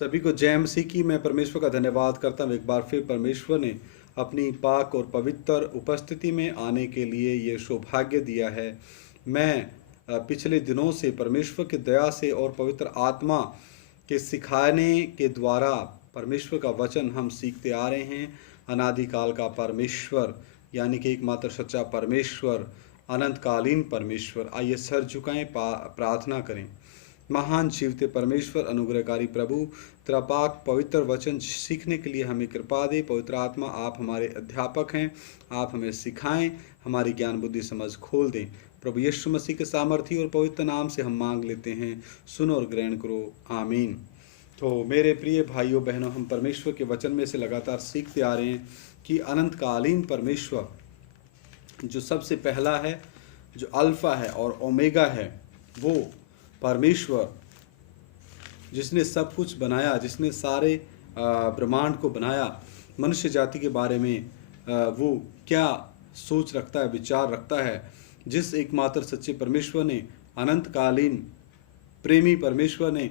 सभी को जय मसीह की। मैं परमेश्वर का धन्यवाद करता हूँ। एक बार फिर परमेश्वर ने अपनी पाक और पवित्र उपस्थिति में आने के लिए ये सौभाग्य दिया है। मैं पिछले दिनों से परमेश्वर की दया से और पवित्र आत्मा के सिखाने के द्वारा परमेश्वर का वचन हम सीखते आ रहे हैं। अनादिकाल का परमेश्वर यानी कि एकमात्र सच्चा परमेश्वर, अनंतकालीन परमेश्वर। आइए सर झुकाएं, प्रार्थना करें। महान जीवते परमेश्वर, अनुग्रहकारी प्रभु, तेरा पाक पवित्र वचन सीखने के लिए हमें कृपा दे। पवित्र आत्मा, आप हमारे अध्यापक हैं, आप हमें सिखाएं, हमारी ज्ञान बुद्धि समझ खोल दें। प्रभु यीशु मसीह के सामर्थी और पवित्र नाम से हम मांग लेते हैं, सुनो और ग्रहण करो, आमीन। तो मेरे प्रिय भाइयों बहनों, हम परमेश्वर के वचन में से लगातार सीखते आ रहे हैं कि अनंतकालीन परमेश्वर जो सबसे पहला है, जो अल्फा है और ओमेगा है, वो परमेश्वर जिसने सब कुछ बनाया, जिसने सारे ब्रह्मांड को बनाया, मनुष्य जाति के बारे में वो क्या सोच रखता है, विचार रखता है। जिस एकमात्र सच्चे परमेश्वर ने, अनंतकालीन प्रेमी परमेश्वर ने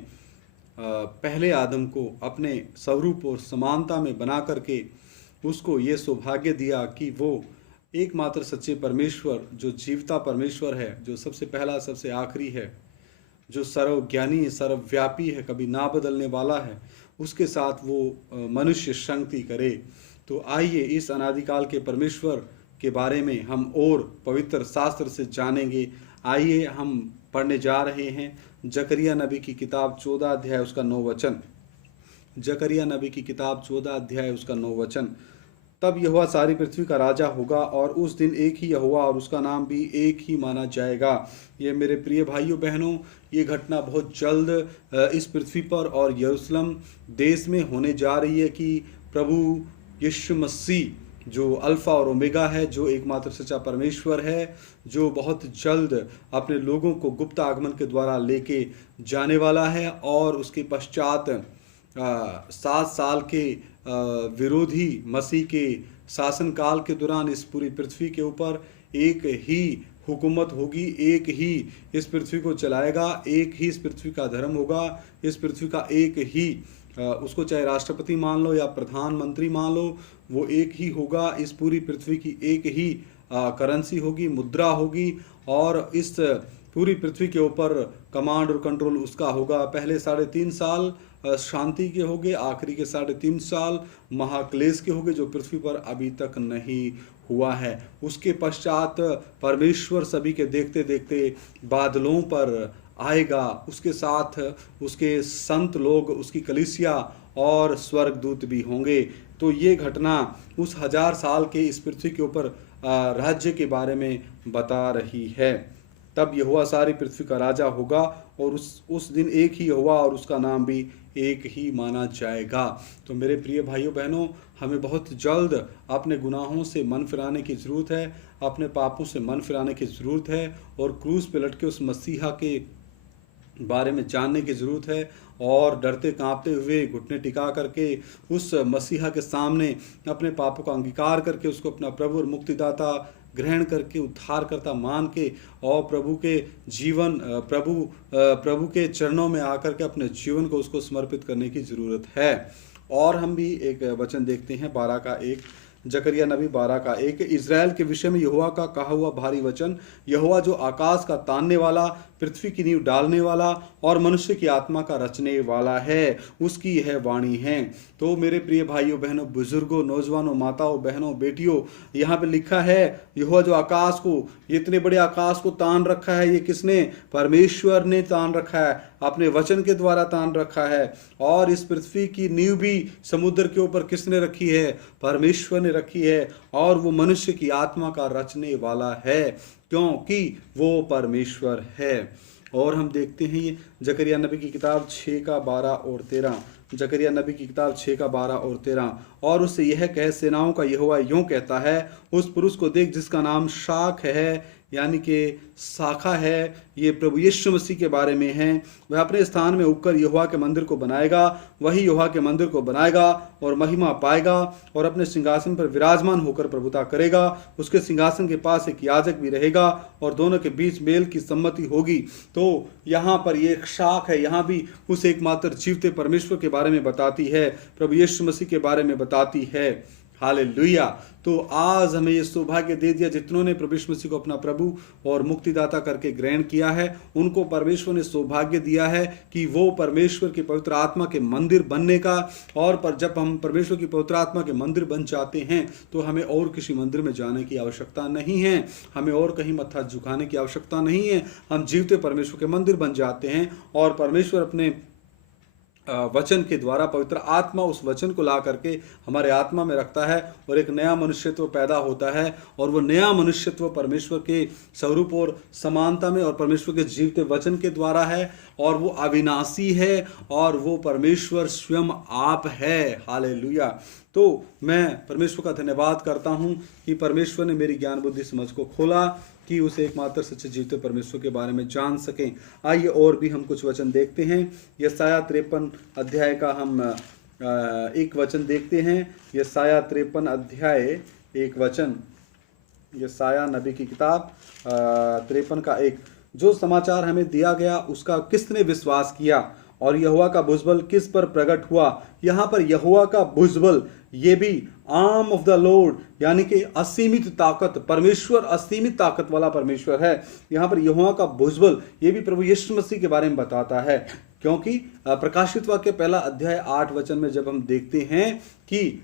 पहले आदम को अपने स्वरूप और समानता में बना करके उसको ये सौभाग्य दिया कि वो एकमात्र सच्चे परमेश्वर, जो जीवता परमेश्वर है, जो सबसे पहला सबसे आखिरी है, जो सर्वज्ञानी सर्वव्यापी है, कभी ना बदलने वाला है, उसके साथ वो मनुष्य संगति करे। तो आइए इस अनादिकाल के परमेश्वर के बारे में हम और पवित्र शास्त्र से जानेंगे। आइए हम पढ़ने जा रहे हैं जकरिया नबी की किताब 14 अध्याय उसका 9 वचन। जकरिया नबी की किताब 14 अध्याय उसका 9 वचन। तब यहोवा सारी पृथ्वी का राजा होगा और उस दिन एक ही यहोवा और उसका नाम भी एक ही माना जाएगा। ये मेरे प्रिय भाइयों बहनों, ये घटना बहुत जल्द इस पृथ्वी पर और यरूशलेम देश में होने जा रही है कि प्रभु यीशु मसीह जो अल्फा और ओमेगा है, जो एकमात्र सच्चा परमेश्वर है, जो बहुत जल्द अपने लोगों को गुप्त आगमन के द्वारा लेके जाने वाला है और उसके पश्चात 7 साल के विरोधी मसीह के शासनकाल के दौरान इस पूरी पृथ्वी के ऊपर एक ही हुकूमत होगी, एक ही इस पृथ्वी को चलाएगा, एक ही इस पृथ्वी का धर्म होगा, इस पृथ्वी का एक ही उसको चाहे राष्ट्रपति मान लो या प्रधानमंत्री मान लो, वो एक ही होगा। इस पूरी पृथ्वी की एक ही करेंसी होगी, मुद्रा होगी और इस पूरी पृथ्वी के ऊपर कमांड और कंट्रोल उसका होगा। पहले 3.5 साल शांति के होंगे, आखिरी के 3.5 साल महाक्लेश के होंगे, जो पृथ्वी पर अभी तक नहीं हुआ है। उसके पश्चात परमेश्वर सभी के देखते देखते बादलों पर आएगा, उसके साथ उसके संत लोग, उसकी कलीसिया और स्वर्गदूत भी होंगे। तो ये घटना उस 1000 साल के इस पृथ्वी के ऊपर राज्य के बारे में बता रही है। तब यहोवा सारी पृथ्वी का राजा होगा और उस दिन एक ही यहोवा और उसका नाम भी एक ही माना जाएगा। तो मेरे प्रिय भाइयों बहनों, हमें बहुत जल्द अपने गुनाहों से मन फिराने की ज़रूरत है, अपने पापों से मन फिराने की ज़रूरत है और क्रूस पे लटके उस मसीहा के बारे में जानने की ज़रूरत है और डरते कांपते हुए घुटने टिका करके उस मसीहा के सामने अपने पापों का अंगीकार करके उसको अपना प्रभु और मुक्तिदाता ग्रहण करके उद्धारकर्ता मान के और प्रभु के जीवन प्रभु के चरणों में आकर के अपने जीवन को उसको समर्पित करने की ज़रूरत है। और हम भी एक वचन देखते हैं 12 का 1, जकरिया नबी 12 का 1। इज़राइल के विषय में यहोवा का कहा हुआ भारी वचन, यहोवा जो आकाश का तानने वाला, पृथ्वी की नींव डालने वाला और मनुष्य की आत्मा का रचने वाला है, उसकी यह वाणी है। तो मेरे प्रिय भाइयों बहनों, बुजुर्गों, नौजवानों, माताओं, बहनों, बेटियों, यहाँ पे लिखा है यहोवा जो आकाश को, इतने बड़े आकाश को तान रखा है, ये किसने? परमेश्वर ने तान रखा है, अपने वचन के द्वारा तान रखा है। और इस पृथ्वी की नींव भी समुद्र के ऊपर किसने रखी है? परमेश्वर ने रखी है। और वो मनुष्य की आत्मा का रचने वाला है, क्योंकि वो परमेश्वर है। और हम देखते हैं जकरिया नबी की किताब 6 का 12 और 13। जकरिया नबी की किताब 6 का 12 और 13। और उससे यह कह, सेनाओं का यहोवा यूं कहता है, उस पुरुष को देख जिसका नाम शाख है, यानी कि शाखा है, ये प्रभु यीशु मसीह के बारे में है। वह अपने स्थान में उगकर यहोवा के मंदिर को बनाएगा, वही यहोवा के मंदिर को बनाएगा और महिमा पाएगा और अपने सिंहासन पर विराजमान होकर प्रभुता करेगा। उसके सिंहासन के पास एक याजक भी रहेगा और दोनों के बीच मेल की सम्मति होगी। तो यहाँ पर ये एक शाख है, यहाँ भी उस एकमात्र जीवते परमेश्वर के बारे में बताती है, प्रभु यीशु मसीह के बारे में बताती है। हालेलुया। तो आज हमें ये सौभाग्य दे दिया, जितनों ने प्रभु यीशु मसीह को अपना प्रभु और मुक्तिदाता करके ग्रहण किया है, उनको परमेश्वर ने सौभाग्य दिया है कि वो परमेश्वर की पवित्र आत्मा के मंदिर बनने का। और पर जब हम परमेश्वर की पवित्र आत्मा के मंदिर बन जाते हैं तो हमें और किसी मंदिर में जाने की आवश्यकता नहीं है, हमें और कहीं मत्था झुकाने की आवश्यकता नहीं है। हम जीवते परमेश्वर के मंदिर बन जाते हैं और परमेश्वर अपने वचन के द्वारा, पवित्र आत्मा उस वचन को ला करके हमारे आत्मा में रखता है और एक नया मनुष्यत्व पैदा होता है। और वो नया मनुष्यत्व परमेश्वर के स्वरूप और समानता में और परमेश्वर के जीवते वचन के द्वारा है और वो अविनाशी है और वो परमेश्वर स्वयं आप है। हालेलुया। तो मैं परमेश्वर का धन्यवाद करता हूँ कि परमेश्वर ने मेरी ज्ञान बुद्धि समझ को खोला कि उसे एकमात्र सच्चे जीवते परमेश्वर के बारे में जान सकें। आइए और भी हम कुछ वचन देखते हैं। यशायाह 53 अध्याय का हम एक वचन देखते हैं। यशायाह 53 अध्याय एक वचन, यशायाह नबी की किताब 53 का एक। जो समाचार हमें दिया गया उसका किसने विश्वास किया और यहोवा का भुजबल किस पर प्रकट हुआ। यहाँ पर यहोवा का भुजबल, ये भी आर्म ऑफ द लॉर्ड, यानी कि असीमित ताकत, परमेश्वर असीमित ताकत वाला परमेश्वर है। यहाँ पर यहोवा का भुजबल, ये भी प्रभु यीशु मसीह के बारे में बताता है, क्योंकि प्रकाशित वाक्य 1 अध्याय 8 वचन में जब हम देखते हैं कि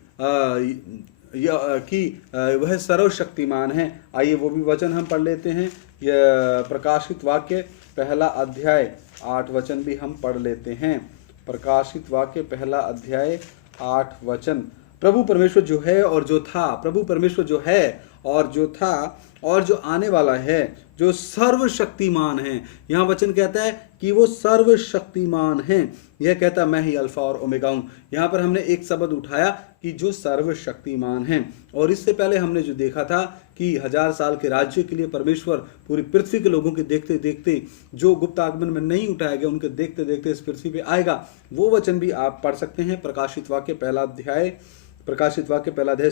वह सर्वशक्तिमान है। आइए वो भी वचन हम पढ़ लेते हैं। यह प्रकाशित वाक्य 1 अध्याय 8 वचन भी हम पढ़ लेते हैं। प्रकाशित वाक्य 1 अध्याय 8 वचन। प्रभु परमेश्वर जो है और जो था, प्रभु परमेश्वर जो है और जो था और जो आने वाला है, जो सर्वशक्तिमान है। यहाँ वचन कहता है कि वो सर्वशक्तिमान है। यह कहता मैं ही अल्फा और ओमेगा हूँ। यहाँ पर हमने एक शब्द उठाया कि जो सर्वशक्तिमान है। और इससे पहले हमने जो देखा था कि 1000 साल के राज्य के लिए परमेश्वर पूरी पृथ्वी के लोगों के देखते देखते, जो गुप्त आगमन में नहीं उठाया गया, उनके देखते देखते इस पृथ्वी पे आएगा। वो वचन भी आप पढ़ सकते हैं। प्रकाशित वाक्य 1 अध्याय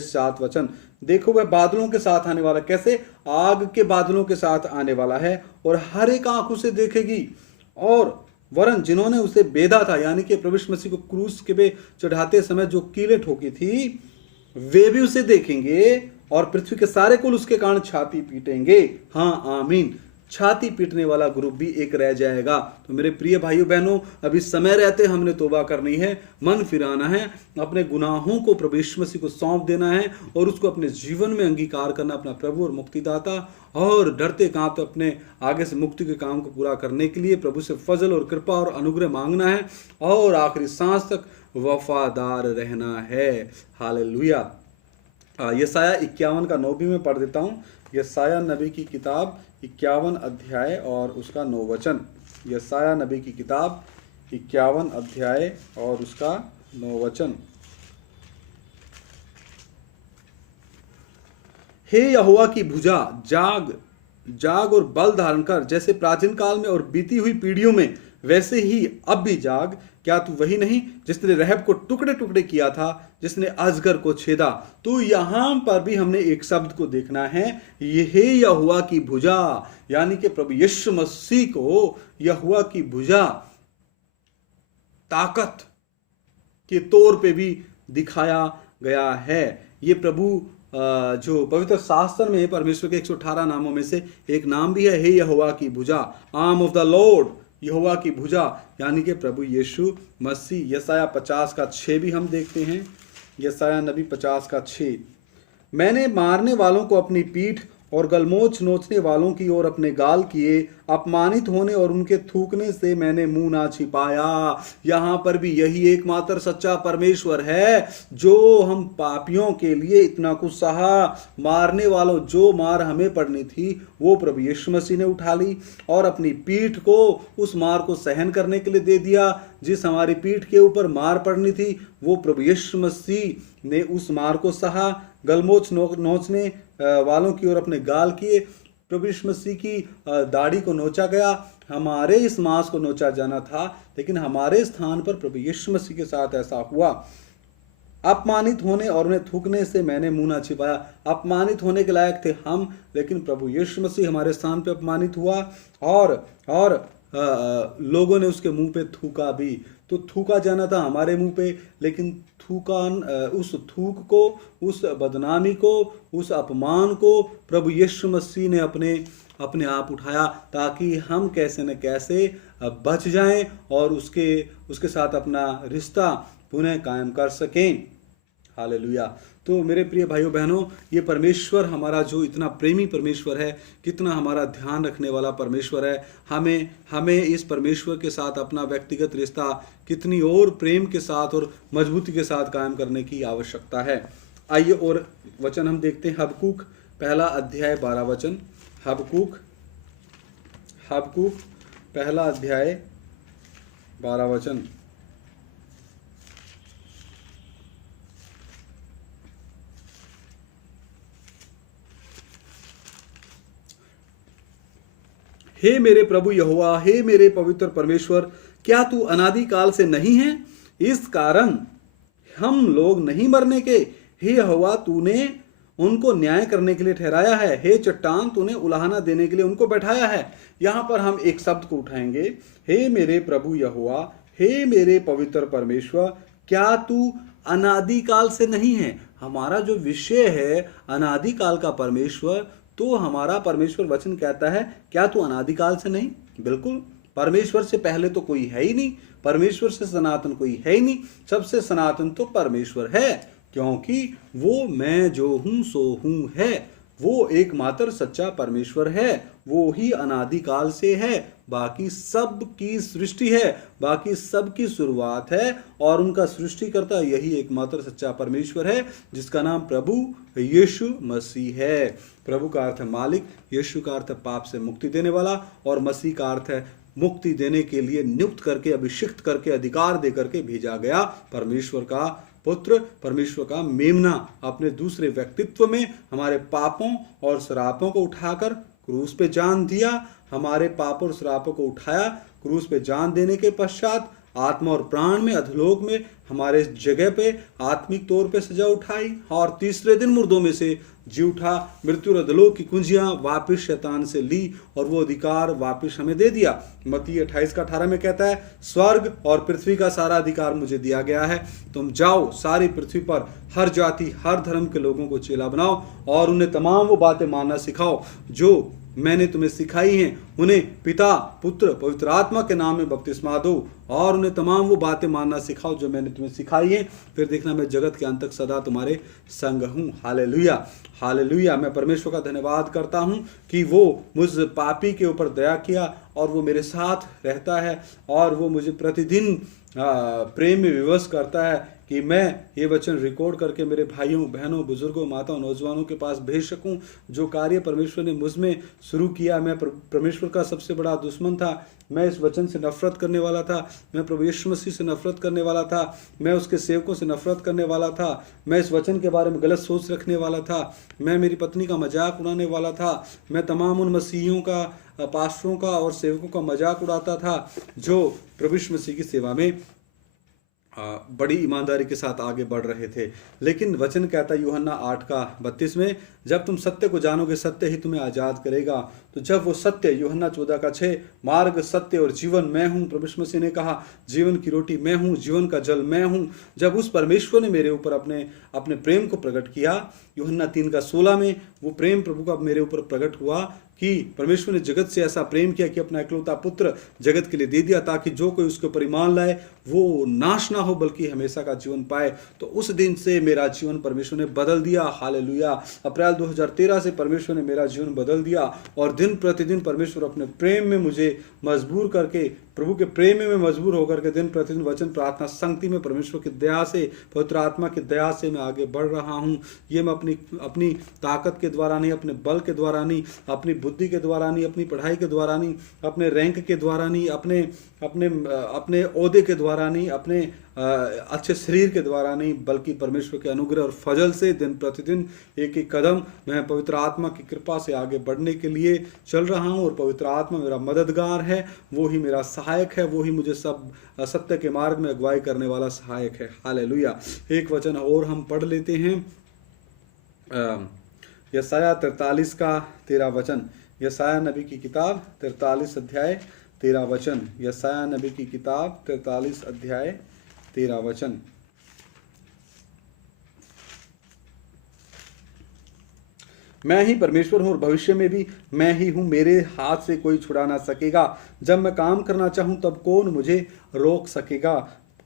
7 वचन। देखो वह बादलों के साथ आने वाला, कैसे? आग के बादलों के साथ आने वाला है और हर एक आंख उसे देखेगी और वरन जिन्होंने उसे बेधा था, यानी कि प्रभु यीशु मसीह को क्रूस के पे चढ़ाते समय जो कीलें ठोकी थी, वे भी उसे देखेंगे और पृथ्वी के सारे कुल उसके कारण छाती पीटेंगे। हाँ, आमीन। छाती पीटने वाला ग्रुप भी एक रह जाएगा। तो मेरे प्रिय भाइयों बहनों, अभी समय रहते हमने तौबा करनी है, मन फिराना है, अपने गुनाहों को प्रभु यीशु मसीह को सौंप देना है और उसको अपने जीवन में अंगीकार करना, अपना प्रभु और मुक्तिदाता, और डरते कांपते अपने आगे से मुक्ति के काम को पूरा करने के लिए प्रभु से फजल और कृपा और अनुग्रह मांगना है और आखिरी सांस तक वफादार रहना है। हालेलुया। यशायाह 51 का 9 भी मैं पढ़ देता हूँ। यशायाह नबी की किताब 51 अध्याय और उसका 9 वचन। यशायाह नबी की किताब 51 अध्याय और उसका 9 वचन। हे यहोवा की भुजा, जाग जाग और बल धारण कर, जैसे प्राचीन काल में और बीती हुई पीढ़ियों में, वैसे ही अब भी जाग। क्या तू वही नहीं जिसने रहब को टुकड़े टुकड़े किया था, जिसने अजगर को छेदा? तो यहां पर भी हमने एक शब्द को देखना है, ये यहोवा की भुजा, यानी कि प्रभु यीशु मसीह को यहोवा की भुजा ताकत के तौर पे भी दिखाया गया है। ये प्रभु जो पवित्र शास्त्र में परमेश्वर के 118 नामों में से एक नाम भी है, हे यहोवा की भुजा, आर्म ऑफ द लॉर्ड, यहोवा की भुजा, यानी कि प्रभु यीशु मसीह। यशायाह 50 का 6 भी हम देखते हैं। यशायाह नबी 50 का 6। मैंने मारने वालों को अपनी पीठ और गलमोछ नोचने वालों की ओर अपने गाल किए, अपमानित होने और उनके थूकने से मैंने मुंह ना छिपाया। यहाँ पर भी यही एकमात्र सच्चा परमेश्वर है जो हम पापियों के लिए इतना कुछ सहा। मारने वालों, जो मार हमें पड़नी थी वो प्रभु यीशु मसीह ने उठा ली और अपनी पीठ को उस मार को सहन करने के लिए दे दिया। जिस हमारी पीठ के ऊपर मार पड़नी थी वो प्रभु यीशु मसीह ने उस मार को सहा। गलमोछ नोचने वालों की ओर अपने गाल किए, प्रभु यीशु मसीह की दाढ़ी को नोचा गया, हमारे इस मांस को नोचा जाना था, लेकिन हमारे स्थान पर प्रभु यीशु मसीह के साथ ऐसा हुआ। अपमानित होने और उन्हें थूकने से मैंने मुंह ना छिपाया। अपमानित होने के लायक थे हम, लेकिन प्रभु यीशु मसीह हमारे स्थान पे अपमानित हुआ और लोगों ने उसके मुंह पे थूका भी। तो थूका जाना था हमारे मुंह पे, लेकिन उस थूक को, उस बदनामी को, उस अपमान को प्रभु यीशु मसीह ने अपने आप उठाया, ताकि हम कैसे न कैसे बच जाएं और उसके साथ अपना रिश्ता पुनः कायम कर सकें। हालेलुया। तो मेरे प्रिय भाइयों बहनों, ये परमेश्वर हमारा जो इतना प्रेमी परमेश्वर है, कितना हमारा ध्यान रखने वाला परमेश्वर है, हमें इस परमेश्वर के साथ अपना व्यक्तिगत रिश्ता कितनी और प्रेम के साथ और मजबूती के साथ कायम करने की आवश्यकता है। आइए और वचन हम देखते हैं। हबक्कूक पहला अध्याय 12 वचन। हबक्कूक पहला अध्याय 12 वचन। हे मेरे प्रभु यहोवा, हे मेरे पवित्र परमेश्वर, क्या तू अनादि काल से नहीं है? इस कारण हम लोग नहीं मरने के। हे यहोवा, तूने उनको न्याय करने के लिए ठहराया है। हे चट्टान, तूने उलाहना देने के लिए उनको बैठाया है। यहां पर हम एक शब्द को उठाएंगे, हे मेरे प्रभु यहोवा, हे मेरे पवित्र परमेश्वर, क्या तू अनादि काल से नहीं है? हमारा जो विषय है अनादि काल का परमेश्वर, तो हमारा परमेश्वर वचन कहता है, क्या तू अनादिकाल से नहीं? बिल्कुल, परमेश्वर से पहले तो कोई है ही नहीं, परमेश्वर से सनातन कोई है ही नहीं। सबसे सनातन तो परमेश्वर है, क्योंकि वो मैं जो हूं सो हूं है। वो एकमात्र सच्चा परमेश्वर है, वो ही अनादिकाल से है। बाकी सब की सृष्टि है, बाकी सब की शुरुआत है, और उनका सृष्टिकर्ता यही एकमात्र सच्चा परमेश्वर है, जिसका नाम प्रभु यीशु मसीह है। प्रभु का अर्थ है मालिक, यीशु का अर्थ है पाप से मुक्ति देने वाला, और मसीह का अर्थ है मुक्ति देने के लिए नियुक्त करके, अभिषिक्त करके, अधिकार दे करके भेजा गया परमेश्वर का पुत्र, परमेश्वर का मेमना। अपने दूसरे व्यक्तित्व में हमारे पापों और श्रापों को उठाकर क्रूस पे जान दिया। हमारे पापों और श्रापों को उठाया, क्रूस पे जान देने के पश्चात आत्मा और प्राण में, अधोलोक में हमारे जगह पे आत्मिक तौर पे सजा उठाई, और तीसरे दिन मुर्दों में से जी उठा। मृत्यु और अधोलोक की कुंजियां वापिस शैतान से ली, और वो अधिकार वापिस हमें दे दिया। मत्ती 28:18 में कहता है, स्वर्ग और पृथ्वी का सारा अधिकार मुझे दिया गया है। तुम जाओ, सारी पृथ्वी पर हर जाति, हर धर्म के लोगों को चेला बनाओ, और उन्हें तमाम वो बातें मानना सिखाओ जो मैंने तुम्हें सिखाई हैं। उन्हें पिता, पुत्र, पवित्र आत्मा के नाम में बपतिस्मा दो, और उन्हें तमाम वो बातें मानना सिखाओ जो मैंने तुम्हें सिखाई हैं। फिर देखना, मैं जगत के अंत तक सदा तुम्हारे संग हूँ। Hallelujah, hallelujah. मैं परमेश्वर का धन्यवाद करता हूँ कि वो मुझ पापी के ऊपर दया किया, और वो मेरे साथ रहता है, और वो मुझे प्रतिदिन प्रेम में विवश करता है कि मैं ये वचन रिकॉर्ड करके मेरे भाइयों, बहनों, बुजुर्गों, माताओं, नौजवानों के पास भेज सकूं। जो कार्य परमेश्वर ने मुझ में शुरू किया, मैं परमेश्वर का सबसे बड़ा दुश्मन था। मैं इस वचन से नफरत करने वाला था, मैं प्रभु यीशु मसीह से नफरत करने वाला था, मैं उसके सेवकों से नफरत करने वाला था, मैं इस वचन के बारे में गलत सोच रखने वाला था, मैं मेरी पत्नी का मजाक उड़ाने वाला था, मैं तमाम उन मसीहियों का, पास्टरों का और सेवकों का मजाक उड़ाता था जो प्रभु यीशु मसीह की सेवा में बड़ी ईमानदारी के साथ आगे बढ़ रहे थे। लेकिन वचन कहता है यूहन्ना 8:32 में, जब तुम सत्य को जानोगे, सत्य ही तुम्हें आज़ाद करेगा। तो जब वो सत्य, यूहन्ना 14:6, मार्ग, सत्य और जीवन मैं हूँ, प्रभु यीशु मसीह ने कहा जीवन की रोटी मैं हूँ, जीवन का जल मैं हूँ। जब उस परमेश्वर ने मेरे ऊपर अपने प्रेम को प्रकट किया, यूहन्ना 3:16 में वो प्रेम प्रभु का मेरे ऊपर प्रकट हुआ कि परमेश्वर ने जगत से ऐसा प्रेम किया कि अपना इकलौता पुत्र जगत के लिए दे दिया, ताकि जो कोई उसके ऊपर ईमान लाए वो नाश ना हो बल्कि हमेशा का जीवन पाए। तो उस दिन से मेरा जीवन परमेश्वर ने बदल दिया। हालेलुया। अप्रैल 2013 से परमेश्वर ने मेरा जीवन बदल दिया, और दिन प्रतिदिन परमेश्वर अपने प्रेम में मुझे मजबूर करके, प्रभु के प्रेम में मजबूर होकर के दिन प्रतिदिन वचन, प्रार्थना, संगति में परमेश्वर की दया से, पवित्र आत्मा की दया से मैं आगे बढ़ रहा हूँ। ये मैं अपनी ताकत के द्वारा नहीं, अपने बल के द्वारा नहीं, अपनी बुद्धि के द्वारा नहीं, अपनी पढ़ाई के द्वारा नहीं, अपने रैंक के द्वारा नहीं, अपने ओहदे के द्वारा द्वारा नहीं, अपने अच्छे शरीर के द्वारा नहीं, बल्कि परमेश्वर के अनुग्रह और फजल से दिन प्रतिदिन एक एक कदम मैं पवित्र आत्मा की कृपा से आगे बढ़ने के लिए चल रहा हूँ। और पवित्र आत्मा मेरा मददगार है, वो ही मेरा सहायक है, वो ही मुझे सब सत्य के मार्ग में अगुवाई करने वाला सहायक है। हालेलुया। एक वचन और हम पढ़ लेते हैं, यशायाह 43 का 13 वचन। यशायाह नबी की किताब 43 अध्याय 13 वचन। यशायाह नबी की किताब 43 अध्याय 13 वचन। मैं ही परमेश्वर हूँ और भविष्य में भी मैं ही हूँ, मेरे हाथ से कोई छुड़ा ना सकेगा। जब मैं काम करना चाहूँ तब कौन मुझे रोक सकेगा।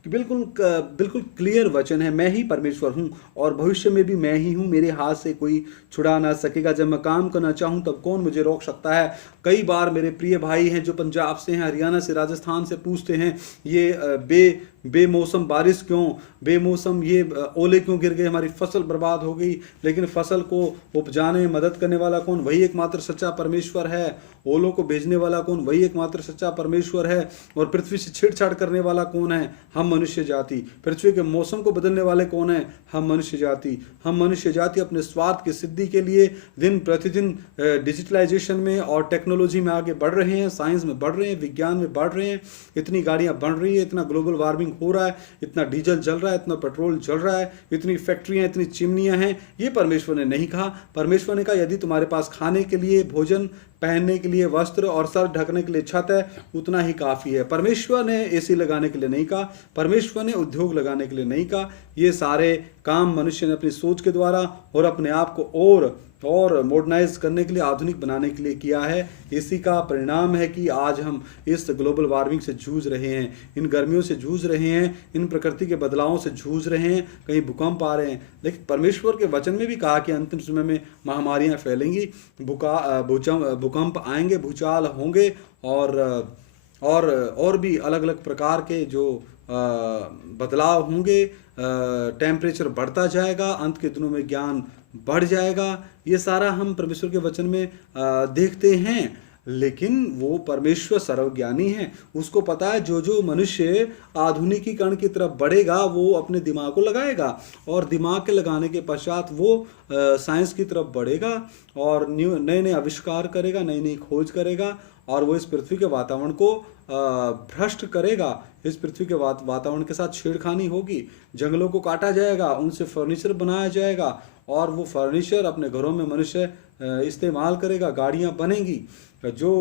बिल्कुल बिल्कुल क्लियर वचन है, मैं ही परमेश्वर हूँ और भविष्य में भी मैं ही हूँ, मेरे हाथ से कोई छुड़ा ना सकेगा। जब मैं काम करना चाहूँ तब कौन मुझे रोक सकता है। कई बार मेरे प्रिय भाई हैं जो पंजाब से हैं, हरियाणा से, राजस्थान से पूछते हैं ये बेमौसम बारिश क्यों, बेमौसम ये ओले क्यों गिर गए, हमारी फसल बर्बाद हो गई। लेकिन फसल को उपजाने में मदद करने वाला कौन, वही एकमात्र सच्चा परमेश्वर है। ओलों को भेजने वाला कौन, वही एकमात्र सच्चा परमेश्वर है। और पृथ्वी से छेड़छाड़ करने वाला कौन है, हम मनुष्य जाति। पृथ्वी के मौसम को बदलने वाले कौन है, हम मनुष्य जाति। हम मनुष्य जाति अपने स्वार्थ की सिद्धि के लिए दिन प्रतिदिन डिजिटलाइजेशन में और टेक्नोलॉजी में आगे बढ़ रहे हैं, साइंस में बढ़ रहे हैं, विज्ञान में बढ़ रहे हैं। इतनी गाड़ियां बन रही है, इतना ग्लोबल वार्मिंग हो रहा है, इतना डीजल जल रहा है, इतना पेट्रोल जल रहा है, इतनी फैक्ट्रियां, इतनी चिमनियां हैं। ये परमेश्वर ने नहीं कहा। परमेश्वर ने कहा यदि तुम्हारे पास खाने के लिए भोजन, पहनने के लिए वस्त्र और सर ढकने के लिए छत है, उतना ही काफी है। परमेश्वर ने एसी लगाने के लिए नहीं कहा, परमेश्वर ने उद्योग लगाने के लिए नहीं कहा। ये सारे काम मनुष्य ने अपनी सोच के द्वारा और अपने आप को और मॉडर्नाइज करने के लिए, आधुनिक बनाने के लिए किया है। इसी का परिणाम है कि आज हम इस ग्लोबल वार्मिंग से जूझ रहे हैं, इन गर्मियों से जूझ रहे हैं, इन प्रकृति के बदलावों से जूझ रहे हैं, कहीं भूकंप आ रहे हैं। लेकिन परमेश्वर के वचन में भी कहा कि अंतिम समय में महामारियां फैलेंगी, भूकंप आएंगे, भूचाल होंगे और भी अलग अलग प्रकार के जो बदलाव होंगे। टेम्परेचर बढ़ता जाएगा, अंत के दिनों में ज्ञान बढ़ जाएगा। ये सारा हम परमेश्वर के वचन में देखते हैं। लेकिन वो परमेश्वर सर्वज्ञानी है, उसको पता है जो जो मनुष्य आधुनिकीकरण की तरफ बढ़ेगा वो अपने दिमाग को लगाएगा और दिमाग के लगाने के पश्चात वो साइंस की तरफ बढ़ेगा और नए नए आविष्कार करेगा, नई नई खोज करेगा और वो इस पृथ्वी के वातावरण को भ्रष्ट करेगा। इस पृथ्वी के वातावरण के साथ छेड़खानी होगी, जंगलों को काटा जाएगा, उनसे फर्नीचर बनाया जाएगा और वो फर्नीचर अपने घरों में मनुष्य इस्तेमाल करेगा, गाड़ियां बनेंगी। जो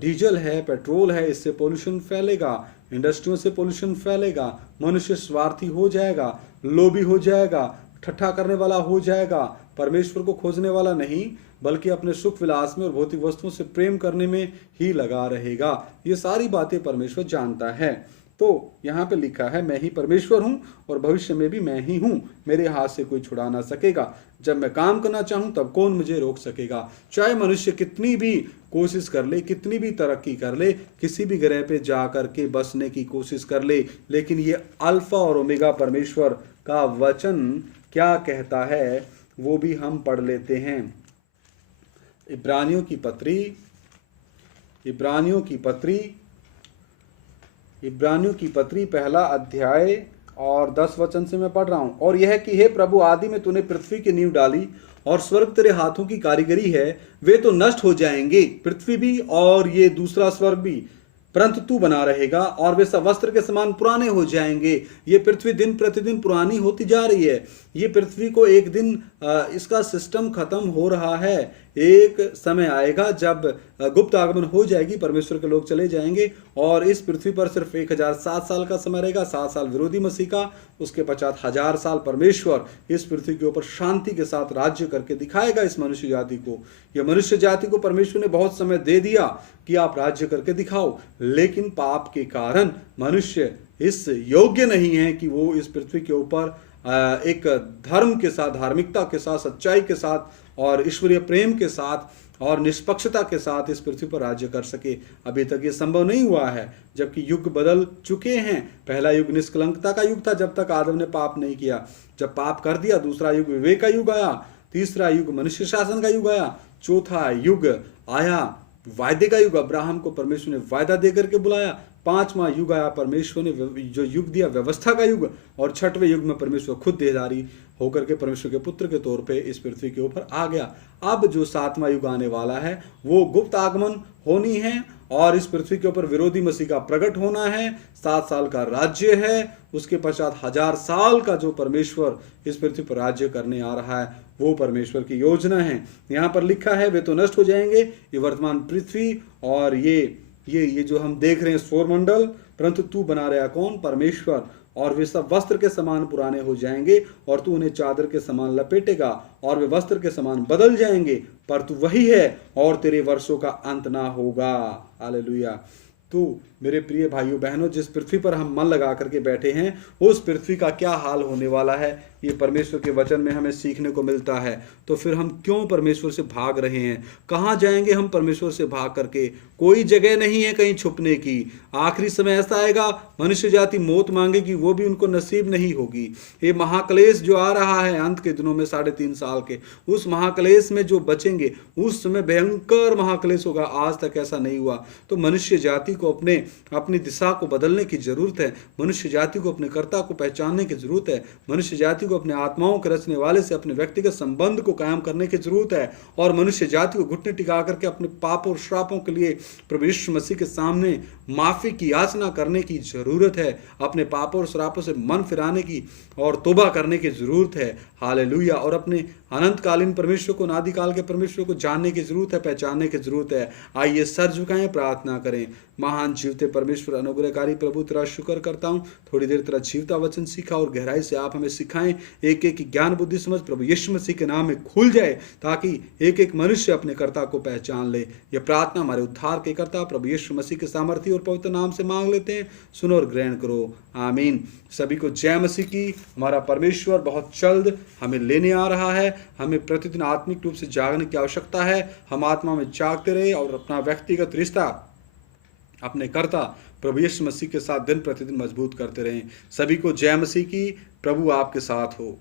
डीजल है, पेट्रोल है, इससे पोल्यूशन फैलेगा, इंडस्ट्रियों से पोल्यूशन फैलेगा, मनुष्य स्वार्थी हो जाएगा, लोभी हो जाएगा, ठट्ठा करने वाला हो जाएगा, परमेश्वर को खोजने वाला नहीं बल्कि अपने सुख विलास में और भौतिक वस्तुओं से प्रेम करने में ही लगा रहेगा। ये सारी बातें परमेश्वर जानता है। तो यहाँ पे लिखा है मैं ही परमेश्वर हूँ और भविष्य में भी मैं ही हूँ, मेरे हाथ से कोई छुड़ा ना सकेगा। जब मैं काम करना चाहूँ तब कौन मुझे रोक सकेगा। चाहे मनुष्य कितनी भी कोशिश कर ले, कितनी भी तरक्की कर ले, किसी भी ग्रह पे जा करके बसने की कोशिश कर ले, लेकिन ये अल्फा और ओमेगा परमेश्वर का वचन क्या कहता है वो भी हम पढ़ लेते हैं। इब्रानियों की पत्री पहला अध्याय और 10 वचन से मैं पढ़ रहा हूं। और यह कि हे प्रभु, आदि में तूने पृथ्वी की नींव डाली और स्वर्ग तेरे हाथों की कारीगरी है। वे तो नष्ट हो जाएंगे, पृथ्वी भी और ये दूसरा स्वर्ग भी, परंतु तू बना रहेगा और वे सब वस्त्र के समान पुराने हो जाएंगे। ये पृथ्वी दिन प्रतिदिन पुरानी होती जा रही है। ये पृथ्वी को एक दिन इसका सिस्टम खत्म हो रहा है। एक समय आएगा जब गुप्त आगमन हो जाएगी, परमेश्वर के लोग चले जाएंगे और इस पृथ्वी पर सिर्फ 1007 साल का समय रहेगा, 7 साल विरोधी मसीह का, उसके पश्चात 1000 साल परमेश्वर इस पृथ्वी के ऊपर शांति के साथ राज्य करके दिखाएगा इस मनुष्य जाति को। यह मनुष्य जाति को परमेश्वर ने बहुत समय दे दिया कि आप राज्य करके दिखाओ, लेकिन पाप के कारण मनुष्य इस योग्य नहीं है कि वो इस पृथ्वी के ऊपर एक धर्म के साथ, धार्मिकता के साथ, सच्चाई के साथ और ईश्वरीय प्रेम के साथ और निष्पक्षता के साथ इस पृथ्वी पर राज्य कर सके। अभी तक ये संभव नहीं हुआ है, जबकि युग बदल चुके हैं। पहला युग निष्कलंकता का युग था जब तक आदम ने पाप नहीं किया। जब पाप कर दिया, दूसरा युग विवेक का युग आया, तीसरा युग मनुष्य शासन का युग आया, चौथा युग आया वायदे का युग। अब्राहम को परमेश्वर ने वायदा दे करके बुलाया, 5वां युग आया, परमेश्वर ने जो युग दिया व्यवस्था का युग, और 6वें युग में परमेश्वर खुद देहधारी होकर के परमेश्वर के पुत्र के तौर पे इस पृथ्वी के ऊपर आ गया। अब जो 7वां युग आने वाला है वो गुप्त आगमन होनी है, और इस पृथ्वी के ऊपर विरोधी मसीह का प्रकट होना है। 7 साल का राज्य है, उसके पश्चात 1000 साल का जो परमेश्वर इस पृथ्वी पर राज्य करने आ रहा है, वो परमेश्वर की योजना है। यहाँ पर लिखा है वे तो नष्ट हो जाएंगे, ये वर्तमान पृथ्वी और ये जो हम देख रहे हैं सौरमंडल, परंतु तू बना रहा कौन? परमेश्वर। और वे सब वस्त्र के समान पुराने हो जाएंगे, और तू उन्हें चादर के समान लपेटेगा, और वे वस्त्र के समान बदल जाएंगे, पर तू वही है और तेरे वर्षों का अंत ना होगा। हालेलुया। तू मेरे प्रिय भाइयों बहनों, जिस पृथ्वी पर हम मन लगा करके बैठे हैं, उस पृथ्वी का क्या हाल होने वाला है, ये परमेश्वर के वचन में हमें सीखने को मिलता है। तो फिर हम क्यों परमेश्वर से भाग रहे हैं? कहाँ जाएंगे हम परमेश्वर से भाग करके? कोई जगह नहीं है कहीं छुपने की। आखिरी समय ऐसा आएगा, मनुष्य जाति मौत मांगेगी, वो भी उनको नसीब नहीं होगी। ये महाक्लेश जो आ रहा है अंत के दिनों में 3.5 साल के, उस महाक्लेश में जो बचेंगे, उस समय भयंकर महाक्लेश होगा। आज तक ऐसा नहीं हुआ। तो मनुष्य जाति को अपनी दिशा को बदलने की जरूरत है। मनुष्य जाति को अपने कर्ता को पहचानने की जरूरत है। मनुष्य जाति को अपने आत्माओं के रचने वाले से अपने व्यक्तिगत संबंध को कायम करने की जरूरत है। और मनुष्य जाति को घुटने टिका करके अपने पापों और श्रापों के लिए प्रभु यीशु मसीह के सामने माफी की याचना करने की जरूरत है। अपने पापों और श्रापों से मन फिराने की और तौबा करने की जरूरत है। हालेलुया। और अपने अनंतकालीन परमेश्वर को, नादिकाल के परमेश्वर को जानने की जरूरत है, पहचानने की जरूरत है। आइए सर झुकाएं, प्रार्थना करें। महान जीवते परमेश्वर, अनुग्रहकारी प्रभु, तेरा शुक्र करता हूँ, थोड़ी देर तेरा जीवता वचन सीखा और गहराई से आप हमें सिखाएं। एक एक की ज्ञान बुद्धि समझ प्रभु यीशु मसीह के नाम में खुल जाए, ताकि एक एक मनुष्य अपने कर्ता को पहचान ले। यह प्रार्थना हमारे उद्धार के कर्ता प्रभु यीशु मसीह के सामर्थी और पवित्र नाम से मांग लेते हैं। सुनो और ग्रहण करो, आमीन। सभी को जय मसीह की। हमारा परमेश्वर बहुत जल्द हमें लेने आ रहा है। हमें प्रतिदिन आत्मिक रूप से जागने की आवश्यकता है। हम आत्मा में जागते रहे और अपना व्यक्तिगत रिश्ता अपने कर्ता प्रभु यीशु मसीह के साथ दिन प्रतिदिन मजबूत करते रहें। सभी को जय मसीह की। प्रभु आपके साथ हो।